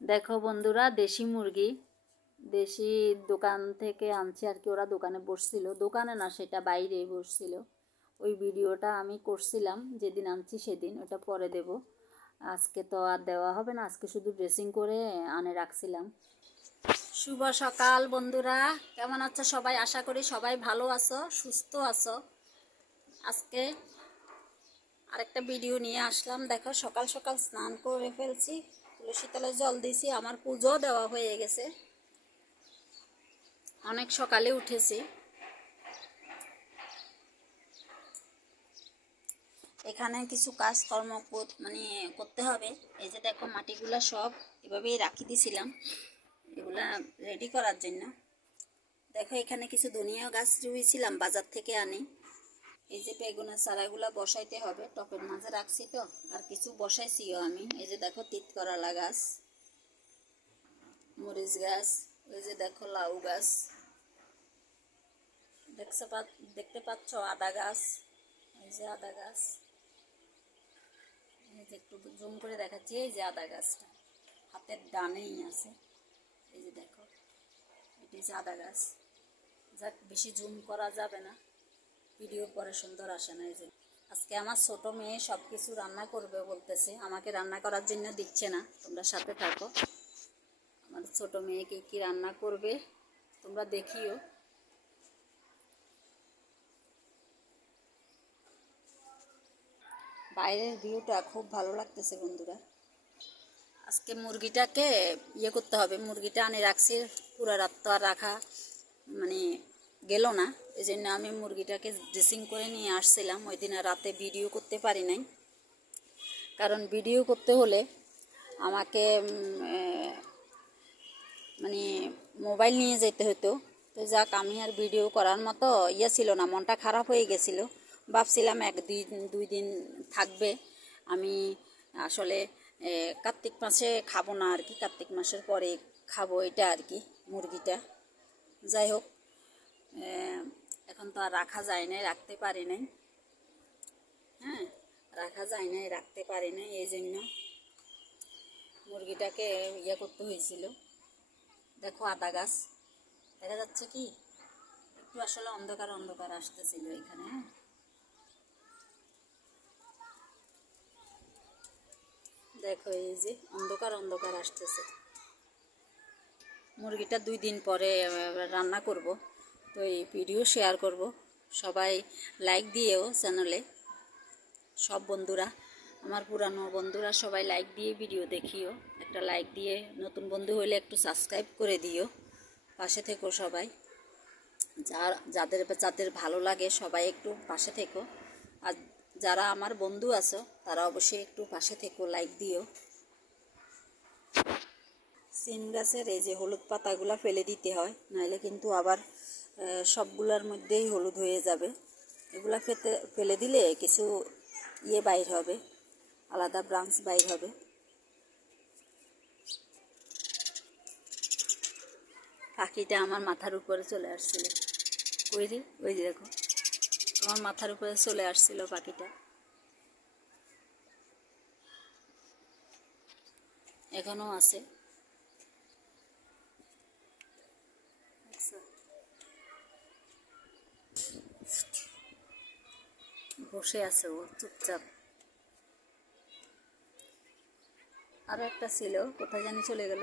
দেখো বন্ধুরা, দেশি মুরগি দেশি দোকান থেকে আনছি আর কি। ওরা দোকানে বসছিল, দোকানে না, সেটা বাইরে বসছিল। ওই ভিডিওটা আমি করছিলাম যেদিন আনছি সেদিন, ওটা পরে দেব। আজকে তো আর দেওয়া হবে না, আজকে শুধু ড্রেসিং করে আনে রাখছিলাম। শুভ সকাল বন্ধুরা, কেমন আছো সবাই? আশা করি সবাই ভালো আছো, সুস্থ আছো। আজকে আরেকটা ভিডিও নিয়ে আসলাম। দেখো, সকাল সকাল স্নান করে ফেলছি, তুলসী তলে জল দিয়েছি, আমার পুজো দেওয়া হয়ে গেছে। অনেক সকালে উঠেছি। এখানে কিছু কাজকর্ম মানে করতে হবে। এই যে দেখো, মাটিগুলা সব এভাবেই রাখি দিয়েছিলাম এগুলা রেডি করার জন্য। দেখো, এখানে কিছু ধনিয়া গাছ রুইছিলাম, বাজার থেকে আনি। এই যে বেগুনের চারাগুলা বসাইতে হবে, টপের মাঝে রাখছি তো, আর কিছু বসাইছিও আমি। এই যে দেখো, তিত করলা গাছ, মরিচ গাছ, ওই যে দেখো লাউ গাছ, দেখতে পাচ্ছ আদা গাছ, এই যে আদা গাছ, এই যে একটু জুম করে দেখাচ্ছি, এই যে আদা গাছটা হাতের ডানেই আছে। এই যে দেখো, এটি যে আদা গাছ। যাক, বেশি জুম করা যাবে না, ভিডিও পরে সুন্দর আসে না। এই যে আজকে আমার ছোট মেয়ে সব কিছু রান্না করবে বলতেছে, আমাকে রান্না করার জন্য দিচ্ছে না। তোমরা সাথে থাকো, আমার ছোট মেয়েকে কি রান্না করবে তোমরা দেখিও। বাইরের ভিউটা খুব ভালো লাগতেছে বন্ধুরা। আজকে মুরগিটাকে করতে হবে, মুরগিটা আনে রাখছি, পুরো রাত তো আর রাখা মানে গেল না। এই জন্য আমি মুরগিটাকে ড্রেসিং করে নিয়ে আসছিলাম। ওই দিন রাতে ভিডিও করতে পারি নাই, কারণ ভিডিও করতে হলে আমাকে মানে মোবাইল নিয়ে যেতে হতো। তো যাক, আমি আর ভিডিও করার মতো ছিল না, মনটা খারাপ হয়ে গেছিল। ভাবছিলাম দুই দিন থাকবে। আমি আসলে কার্তিক মাসে খাবো না আর কি, কার্তিক মাসের পরে খাবো এটা আর কি, মুরগিটা। যাই হোক, এখন তো আর রাখা যায় নাই, রাখতে পারি নাই। হ্যাঁ, রাখা যায় নাই, রাখতে পারি নাই, এই জন্য মুরগিটাকে করতে হয়েছিল। দেখো আদা গাছ দেখা যাচ্ছে কি, একটু আসলে অন্ধকার অন্ধকার আসতেছিল এখানে। হ্যাঁ, দেখো, এই যে অন্ধকার অন্ধকার আসতেছে। মুরগিটা 2 দিন পরে রান্না করব, তো এই ভিডিও শেয়ার করব। সবাই লাইক দিয়েও চ্যানেলে, সব বন্ধুরা, আমার পুরানো বন্ধুরা সবাই লাইক দিয়ে ভিডিও দেখিও। একটা লাইক দিয়ে, নতুন বন্ধু হলে একটু সাবস্ক্রাইব করে দিও। পাশে থেকো সবাই, যাদের যাদের ভালো লাগে সবাই একটু পাশে থেকো। আর যারা আমার বন্ধু আছো তারা অবশ্যই একটু পাশে থেকো, লাইক দিও। সিম গাছের এই যে হলুদ পাতাগুলা ফেলে দিতে হয়, নাহলে কিন্তু আবার সবগুলোর মধ্যেই হলুদ হয়ে যাবে। এগুলা ফেলে দিলে কিছু বাইর হবে, আলাদা ব্রাঞ্চ বাইর হবে। পাখিটা আমার মাথার উপরে চলে আসছিল। ওই যে দেখো, আমার মাথার উপরে চলে আসছিল পাখিটা। এখনো আছে, বসে আছে ও চুপচাপ। আরও একটা ছিল, কোথায় জানি চলে গেল।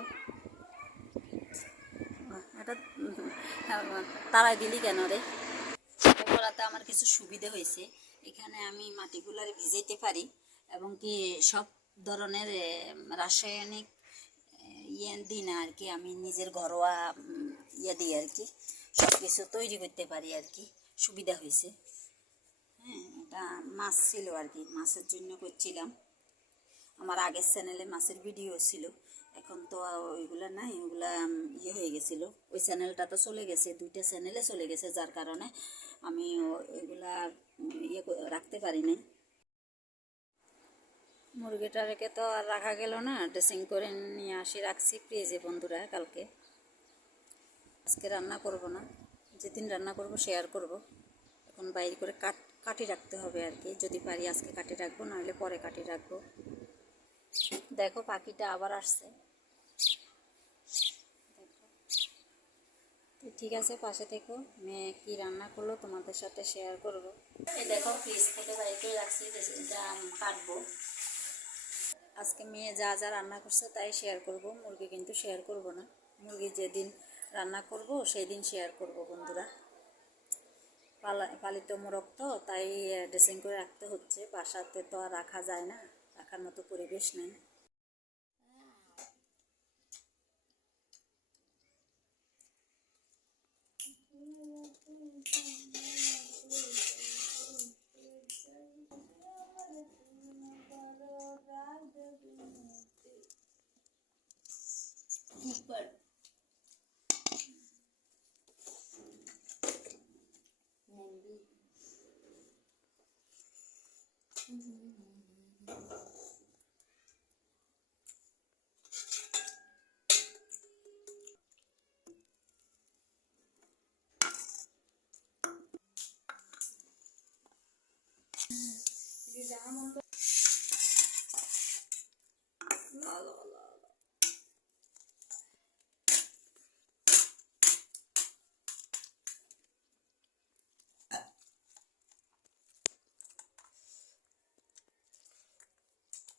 এটা তারাই দিলি কেন রে? করাতে আমার কিছু সুবিধে হয়েছে, এখানে আমি মাটিগুলার ভিজাইতে পারি, এবং কি সব ধরনের রাসায়নিক দিই না আর কি, আমি নিজের ঘরোয়া দিই আর কি, সব কিছু তৈরি করতে পারি আর কি, সুবিধা হয়েছে। হ্যাঁ, এটা মাছ ছিল আর কি, মাছের জন্য করছিলাম। আমার আগের চ্যানেলে মাছের ভিডিও ছিল, এখন তো ওইগুলো নাই, ওইগুলা হয়ে গেছিলো। ওই চ্যানেলটা তো চলে গেছে, 2টা চ্যানেলে চলে গেছে, যার কারণে আমি ওইগুলা রাখতে পারি নাই। মুরগিটা রেখে তো আর রাখা গেল না, ড্রেসিং করে নিয়ে আসি, রাখছি ফ্রিজে বন্ধুরা। কালকে, আজকে রান্না করব না, যেদিন রান্না করব শেয়ার করব। এখন বাইরে করে কাটি রাখতে হবে আর কি, যদি পারি আজকে কাটি রাখবো, নাহলে পরে কাটি রাখবো। দেখো, পাখিটা আবার আসছে। তো ঠিক আছে, পাশে থেকো। মেয়ে কি রান্না করলো তোমাদের সাথে শেয়ার করব। এই দেখো ফ্রিজ থেকে বাইরে করে রাখছি, যা কাটবো। আজকে মেয়ে যা যা রান্না করছে তাই শেয়ার করব, মুরগি কিন্তু শেয়ার করব না। মুরগি যেদিন রান্না করব সেই দিন শেয়ার করব বন্ধুরা। পালিত মোরগ তো, তাই ড্রেসিং করে রাখতে হচ্ছে, বাসাতে তো আর রাখা যায় না, রাখার মতো পরিবেশ নেই।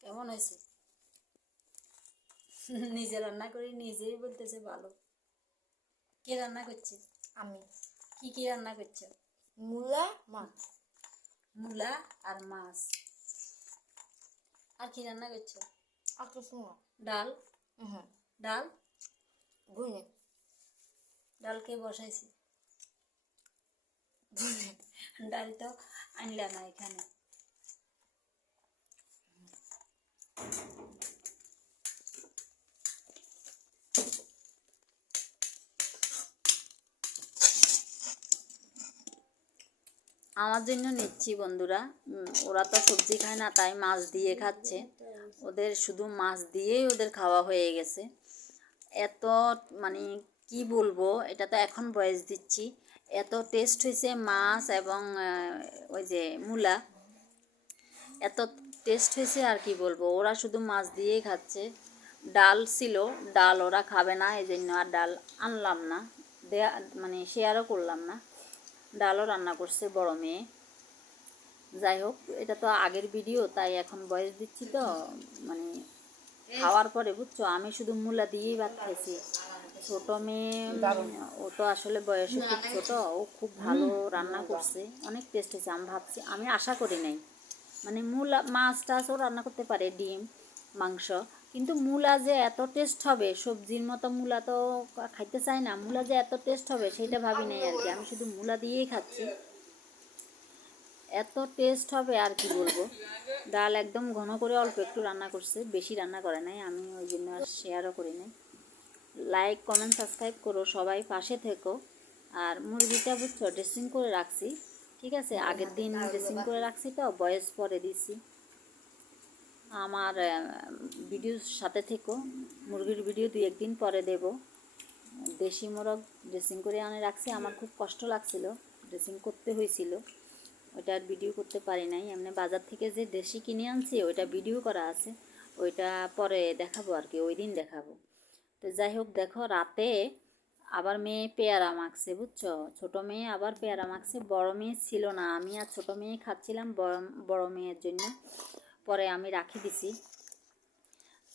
কেমন হয়েছে? নিজে রান্না করি নিজেই বলতেছে ভালো। কে রান্না করছে? আমি। কি কি রান্না করছো? মূলা মাছ। মূলা আর মাছ। আর কি রান্না করছো? আর কিছু না। ডাল। ডাল ঘুনে। ডাল কে বসাইছে? ডাল তো আনলা না এখানে। আমার জন্য নিচ্ছি বন্ধুরা, ওরা তো সবজি খায় না, তাই মাছ দিয়ে খাচ্ছে। ওদের শুধু মাছ দিয়েই ওদের খাওয়া হয়ে গেছে। এত মানে কি বলবো, এটা তো এখন বয়স দিচ্ছি, এত টেস্ট হয়েছে মাছ এবং ওই যে মূলা, এত টেস্ট হয়েছে আর কি বলবো। ওরা শুধু মাছ দিয়েই খাচ্ছে। ডাল ছিল, ডাল ওরা খাবে না, এই জন্য আর ডাল আনলাম না, দেয়া মানে শেয়ারও করলাম না। ডালও রান্না করছে বড় মেয়ে। যাই হোক, এটা তো আগের ভিডিও, তাই এখন বয়স দিচ্ছি তো, মানে খাওয়ার পরে বুঝছো, আমি শুধু মূলা দিয়েই ভাত খাইছি। ছোট মেয়ে ও তো আসলে বয়সে খুব ছোট, ও খুব ভালো রান্না করছে, অনেক টেস্ট হয়েছে। আমি ভাবছি, আমি আশা করি নাই, মানে মূলা মাছ টাছও রান্না করতে পারে, ডিম মাংস, কিন্তু মূলা যে এত টেস্ট হবে, সবজির মতো মূলা তো খাইতে চাই না, মূলা যে এত টেস্ট হবে সেটা ভাবি নাই আর কি। আমি শুধু মূলা দিয়েই খাচ্ছি, এত টেস্ট হবে আর কি বলবো। ডাল একদম ঘন করে অল্প একটু রান্না করছে, বেশি রান্না করে নাই, আমি ওই জন্য আর শেয়ারও করি নাই। লাইক কমেন্ট সাবস্ক্রাইব করো, সবাই পাশে থেকো। আর মুরগিটা বুঝছো ড্রেসিং করে রাখছি, ঠিক আছে, আগের দিন ড্রেসিং করে রাখছি তো, বয়েস পরে দিছি। আমার ভিডিওর সাথে থেকো, মুরগির ভিডিও 2-1 দিন পরে দেব। দেশি মোরগ ড্রেসিং করে আনে রাখছি, আমার খুব কষ্ট লাগছিল, ড্রেসিং করতে হয়েছিল, ওইটা আর ভিডিও করতে পারি নাই। এমনি বাজার থেকে যে দেশি কিনে আনছি ওইটা ভিডিও করা আছে, ওইটা পরে দেখাবো আর কি, ওই দিন দেখাবো। তো যাই হোক, দেখো রাতে আবার মেয়ে পেয়ারা মাখছে বুঝছো, ছোটো মেয়ে আবার পেয়ারা মাখছে। বড় মেয়ে ছিল না, আমি আর ছোটো মেয়ে খাচ্ছিলাম বড় মেয়ের জন্য, পরে আমি রাখি দিছি।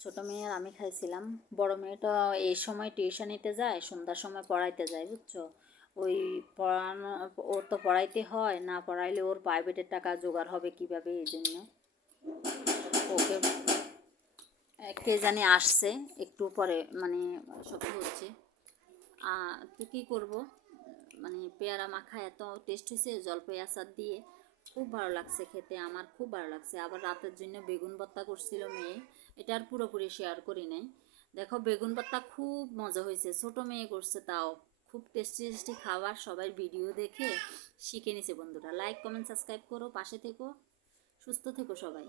ছোটো মেয়ে আর আমি খাইছিলাম। বড় মেয়েটা এই সময় টিউশনিতে যায়, সন্ধ্যার সময় পড়াইতে যায় বুঝছো, ওই পড়ানো, ওর তো পড়াইতে হয়, না পড়াইলে ওর প্রাইভেটের টাকা জোগাড় হবে কিভাবে, এই জন্য ওকে কে জানি আসছে একটু পরে, মানে শব্দ হচ্ছে। তো কী করবো, মানে পেয়ারা মাখা এত টেস্ট হয়েছে জলপাই আচার দিয়ে, খুব ভালো লাগছে খেতে, আমার খুব ভালো লাগছে। আবার রাতের জন্য বেগুন ভর্তা করছিল মেয়ে, এটা আর পুরোপুরি শেয়ার করি নাই। দেখো বেগুন ভর্তা খুব মজা হয়েছে, ছোটো মেয়ে করছে, তাও খুব টেস্টি টেস্টি খাবার, সবাই ভিডিও দেখে শিখে নিছে বন্ধুরা। লাইক কমেন্ট সাবস্ক্রাইব করো, পাশে থেকো, সুস্থ থেকো সবাই।